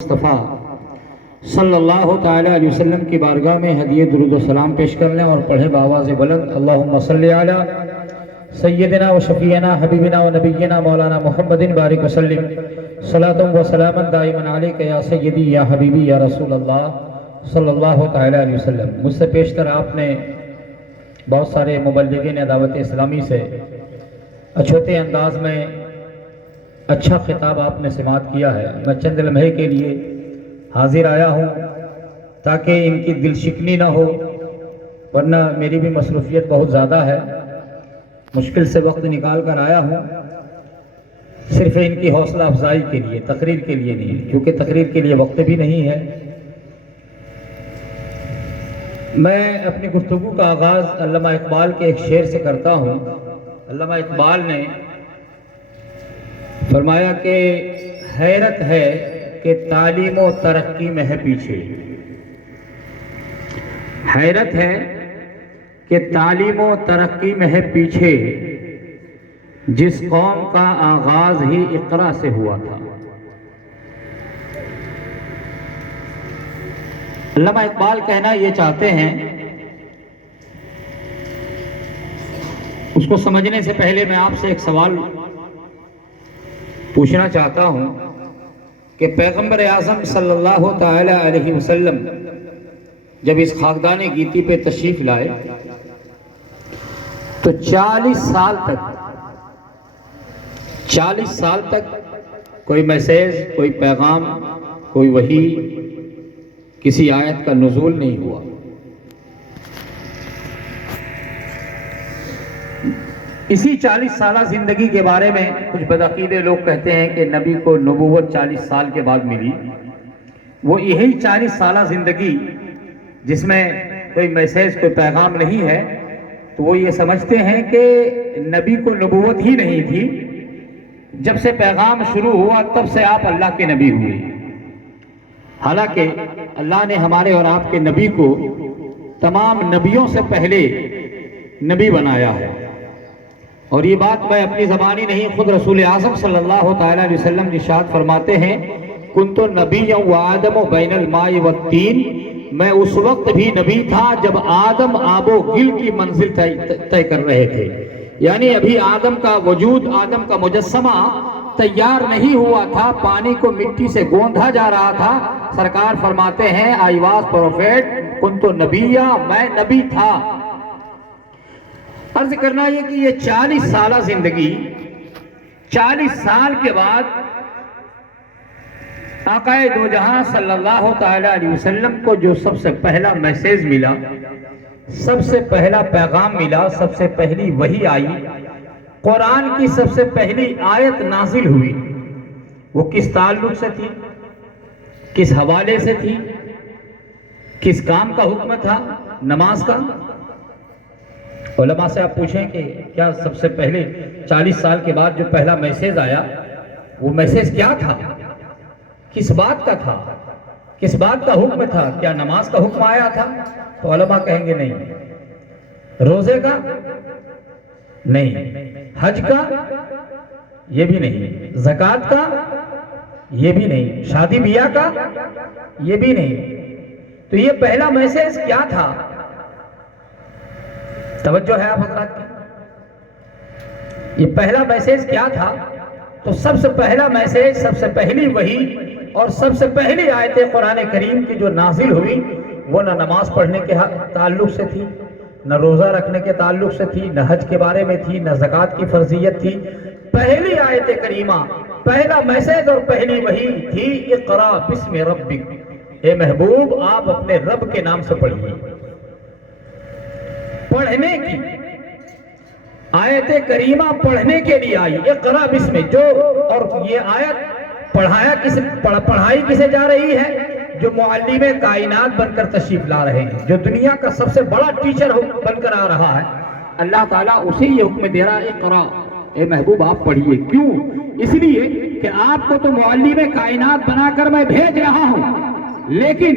مصطفیٰ صلی اللہ تعالیٰ علیہ وسلم کی بارگاہ میں ہدیہ درود و سلام پیش کر لیں اور پڑھیں بآواز بلند اللہم صلی علی سیدنا و شفیعنا حبیبنا و نبینا مولانا محمد بارک وسلم صلاۃ و سلام دائما علیک یا سیدی یا حبیبی یا رسول اللہ صلی اللہ تعالیٰ علیہ وسلم۔ مجھ سے پیشتر آپ نے بہت سارے مبلغین دعوت اسلامی سے اچھوتے انداز میں اچھا خطاب آپ نے سماعت کیا ہے۔ میں چند لمحے کے لیے حاضر آیا ہوں تاکہ ان کی دل شکنی نہ ہو، ورنہ میری بھی مصروفیت بہت زیادہ ہے، مشکل سے وقت نکال کر آیا ہوں صرف ان کی حوصلہ افزائی کے لیے، تقریر کے لیے نہیں، کیونکہ تقریر کے لیے وقت بھی نہیں ہے۔ میں اپنی گفتگو کا آغاز علامہ اقبال کے ایک شعر سے کرتا ہوں۔ علامہ اقبال نے فرمایا کہ حیرت ہے کہ تعلیم و ترقی میں ہے پیچھے، حیرت ہے کہ تعلیم و ترقی میں ہے پیچھے، جس قوم کا آغاز ہی اقرا سے ہوا تھا۔ علامہ اقبال کہنا یہ چاہتے ہیں، اس کو سمجھنے سے پہلے میں آپ سے ایک سوال پوچھنا چاہتا ہوں کہ پیغمبر اعظم صلی اللہ تعالی علیہ وسلم جب اس خاکدان گیتی پہ تشریف لائے تو 40 سال تک کوئی میسیج، کوئی پیغام، کوئی وحی، کسی آیت کا نزول نہیں ہوا۔ اسی 40 سالہ زندگی کے بارے میں کچھ بدعقیدے لوگ کہتے ہیں کہ نبی کو نبوت 40 سال کے بعد ملی۔ وہ یہی 40 سالہ زندگی جس میں کوئی میسیج، کوئی پیغام نہیں ہے، تو وہ یہ سمجھتے ہیں کہ نبی کو نبوت ہی نہیں تھی، جب سے پیغام شروع ہوا تب سے آپ اللہ کے نبی ہوئے۔ حالانکہ اللہ نے ہمارے اور آپ کے نبی کو تمام نبیوں سے پہلے نبی بنایا ہے، اور یہ بات میں اپنی زبانی نہیں، خود رسول اعظم صلی اللہ تعالیٰ علیہ وسلم ارشاد فرماتے ہیں، کنت نبیا وآدم بین الماء والطین، میں اس وقت بھی نبی تھا جب آدم آب و گل کی منزل طے کر رہے تھے، یعنی ابھی آدم کا وجود، آدم کا مجسمہ تیار نہیں ہوا تھا، پانی کو مٹی سے گوندھا جا رہا تھا۔ سرکار فرماتے ہیں آئی واز پروفیٹ کنت نبیا، میں نبی تھا۔ عرض کرنا یہ کہ یہ 40 سالہ زندگی، 40 سال کے بعد آقا دو جہاں صلی اللہ تعالیٰ علیہ وسلم کو جو سب سے پہلا میسیج ملا، سب سے پہلا پیغام ملا، سب سے پہلی وحی آئی، قرآن کی سب سے پہلی آیت نازل ہوئی، وہ کس تعلق سے تھی، کس حوالے سے تھی، کس کام کا حکم تھا؟ نماز کا۔ علماء سے آپ پوچھیں کہ کیا سب سے پہلے 40 سال کے بعد جو پہلا میسیج آیا، وہ میسیج کیا تھا، کس بات کا تھا، کس بات کا حکم تھا؟ کیا نماز کا حکم آیا تھا؟ تو علماء کہیں گے نہیں۔ روزے کا؟ نہیں۔ حج کا؟ یہ بھی نہیں۔ زکوٰۃ کا؟ یہ بھی نہیں۔ شادی بیاہ کا؟ یہ بھی نہیں۔ تو یہ پہلا میسیج کیا تھا؟ توجہ ہے آپ حضرات کی؟ یہ پہلا میسیج کیا تھا؟ تو سب سے پہلا میسیج، سب سے پہلی وحی اور سب سے پہلی آیت قرآن کریم کی جو نازل ہوئی، وہ نہ نماز پڑھنے کے تعلق سے تھی، نہ روزہ رکھنے کے تعلق سے تھی، نہ حج کے بارے میں تھی، نہ زکوٰۃ کی فرضیت تھی۔ پہلی آیت کریمہ، پہلا میسیج اور پہلی وحی تھی اقرا بسم ربک، اے محبوب آپ اپنے رب کے نام سے پڑھیے۔ پڑھنے کی آیت کریمہ پڑھنے کے لیے آئی، اقرا بسم، جو اور یہ آیت پڑھائی کسے جا رہی ہے؟ جو معلم کائنات بن کر تشریف لا رہے ہیں، جو دنیا کا سب سے بڑا ٹیچر بن کر آ رہا ہے، اللہ تعالیٰ اسے یہ حکم دے رہا ہے اقرا، اے محبوب آپ پڑھیے۔ کیوں؟ اس لیے کہ آپ کو تو معلم کائنات بنا کر میں بھیج رہا ہوں، لیکن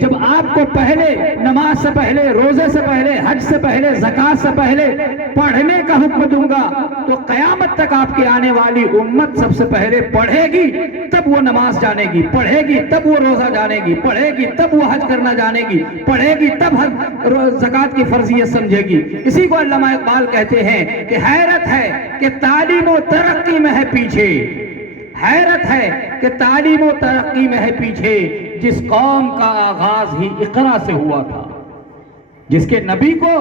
جب آپ کو پہلے نماز سے پہلے، روزے سے پہلے، حج سے پہلے، زکوٰۃ سے پہلے پڑھنے کا حکم دوں گا تو قیامت تک آپ کی آنے والی امت سب سے پہلے پڑھے گی تب وہ نماز جانے گی، پڑھے گی تب وہ روزہ جانے گی، پڑھے گی تب وہ حج کرنا جانے گی، پڑھے گی تب زکوٰۃ کی فرضیت سمجھے گی۔ اسی کو علامہ اقبال کہتے ہیں کہ حیرت ہے کہ تعلیم و ترقی میں ہے پیچھے، حیرت ہے کہ تعلیم و ترقی میں ہے پیچھے، جس قوم کا آغاز ہی اقرا سے ہوا تھا، جس کے نبی کو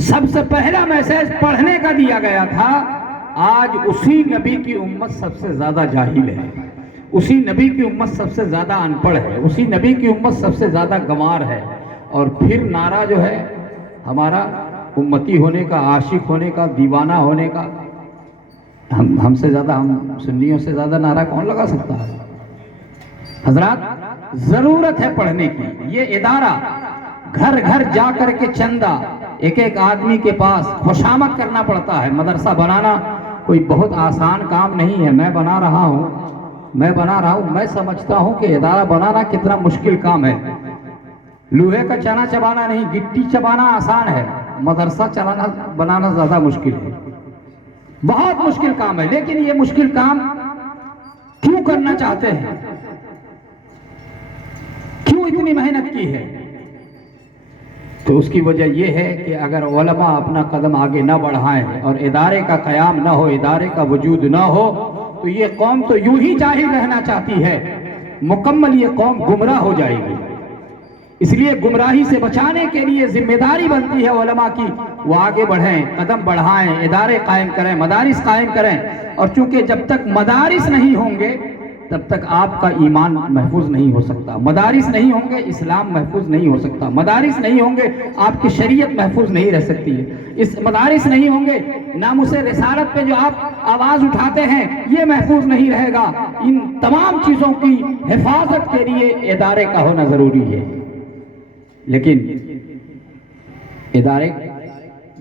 سب سے پہلا میسج پڑھنے کا دیا گیا تھا، آج اسی نبی کی امت سب سے زیادہ جاہل ہے، اسی نبی کی امت سب سے زیادہ ان پڑھ ہے، اسی نبی کی امت سب سے زیادہ گنوار ہے۔ اور پھر نعرہ جو ہے ہمارا امتی ہونے کا، عاشق ہونے کا، دیوانہ ہونے کا، ہم سے زیادہ، ہم سنیوں سے زیادہ نعرہ کون لگا سکتا ہے؟ حضرات ضرورت ہے پڑھنے کی۔ یہ ادارہ گھر گھر جا کر کے چندہ ایک ایک آدمی کے پاس خوشامد کرنا پڑتا ہے۔ مدرسہ بنانا کوئی بہت آسان کام نہیں ہے۔ میں بنا رہا ہوں، میں سمجھتا ہوں کہ ادارہ بنانا کتنا مشکل کام ہے۔ لوہے کا چنا چبانا نہیں، گٹی چبانا آسان ہے، مدرسہ بنانا زیادہ مشکل ہے، بہت مشکل کام ہے۔ لیکن یہ مشکل کام کیوں کرنا چاہتے ہیں؟ کیوں اتنی محنت کی ہے؟ تو اس کی وجہ یہ ہے کہ اگر علماء اپنا قدم آگے نہ بڑھائیں اور ادارے کا قیام نہ ہو، ادارے کا وجود نہ ہو، تو یہ قوم تو یوں ہی جاہل رہنا چاہتی ہے، مکمل یہ قوم گمراہ ہو جائے گی۔ اس لیے گمراہی سے بچانے کے لیے ذمہ داری بنتی ہے علماء کی، وہ آگے بڑھیں، قدم بڑھائیں، ادارے قائم کریں، مدارس قائم کریں۔ اور چونکہ جب تک مدارس نہیں ہوں گے تب تک آپ کا ایمان محفوظ نہیں ہو سکتا، مدارس نہیں ہوں گے اسلام محفوظ نہیں ہو سکتا، مدارس نہیں ہوں گے آپ کی شریعت محفوظ نہیں رہ سکتی ہے، اس مدارس نہیں ہوں گے ناموس رسالت پہ جو آپ آواز اٹھاتے ہیں یہ محفوظ نہیں رہے گا۔ ان تمام چیزوں کی حفاظت کے لیے ادارے کا ہونا ضروری ہے۔ لیکن ادارے،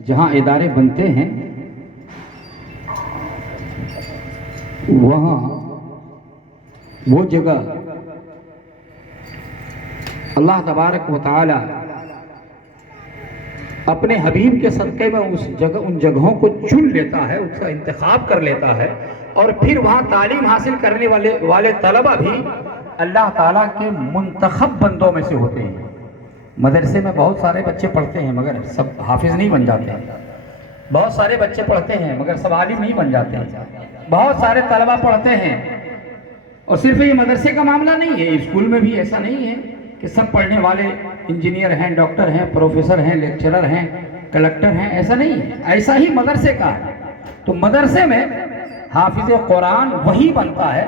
جہاں ادارے بنتے ہیں وہاں وہ جگہ اللہ تبارک و تعالی اپنے حبیب کے صدقے میں ان جگہوں کو چن لیتا ہے، اس کا انتخاب کر لیتا ہے، اور پھر وہاں تعلیم حاصل کرنے والے طلبہ بھی اللہ تعالیٰ کے منتخب بندوں میں سے ہوتے ہیں۔ مدرسے میں بہت سارے بچے پڑھتے ہیں مگر سب حافظ نہیں بن جاتے ہیں، بہت سارے بچے پڑھتے ہیں مگر سب عالم نہیں بن جاتے ہیں، بہت سارے طلبہ پڑھتے ہیں۔ اور صرف یہ مدرسے کا معاملہ نہیں ہے، اسکول میں بھی ایسا نہیں ہے کہ سب پڑھنے والے انجینئر ہیں، ڈاکٹر ہیں، پروفیسر ہیں، لیکچرر ہیں، کلکٹر ہیں، ایسا نہیں ہے، ایسا ہی مدرسے کا ہے۔ تو مدرسے میں حافظ قرآن وہی بنتا ہے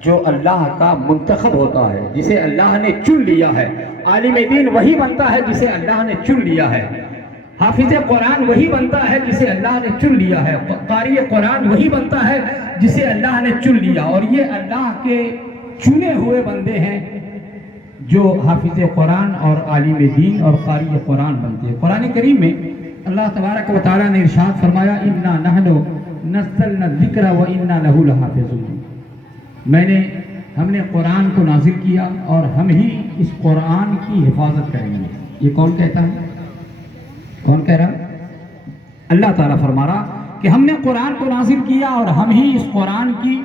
جو اللہ کا منتخب ہوتا ہے، جسے اللہ نے چن لیا ہے۔ عالم دین وہی بنتا ہے جسے اللہ نے چن لیا ہے۔ حافظ قرآن وہی بنتا ہے جسے اللہ نے چن لیا ہے۔ قاری قرآن وہی بنتا ہے جسے اللہ نے چن لیا۔ اور یہ اللہ کے چنے ہوئے بندے ہیں جو حافظ قرآن اور عالم دین اور قاری قرآن بنتے ہیں۔ قرآن کریم میں اللہ تبارک و تعالیٰ نے ارشاد فرمایا اِنَّا نَحْنُ نَزَّلْنَا الذِّكْرَ وَإِنَّا لَهُ لَحَافِظُونَ۔ ہم نے قرآن کو نازل کیا اور ہم ہی اس قرآن کی حفاظت کریں گے۔ یہ کون کہتا ہے؟ کون کہہ رہا؟ اللہ تعالیٰ فرما رہا کہ ہم نے قرآن کو نازل کیا اور ہم ہی اس قرآن کی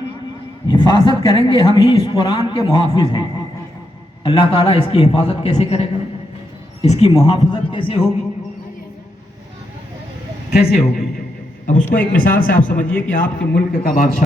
حفاظت کریں گے، ہم ہی اس قرآن کے محافظ ہیں۔ اللہ تعالیٰ اس کی حفاظت کیسے کرے گا؟ اس کی محافظت کیسے ہوگی؟ کیسے ہوگی؟ اب اس کو ایک مثال سے آپ سمجھیے کہ آپ کے ملک کا بادشاہ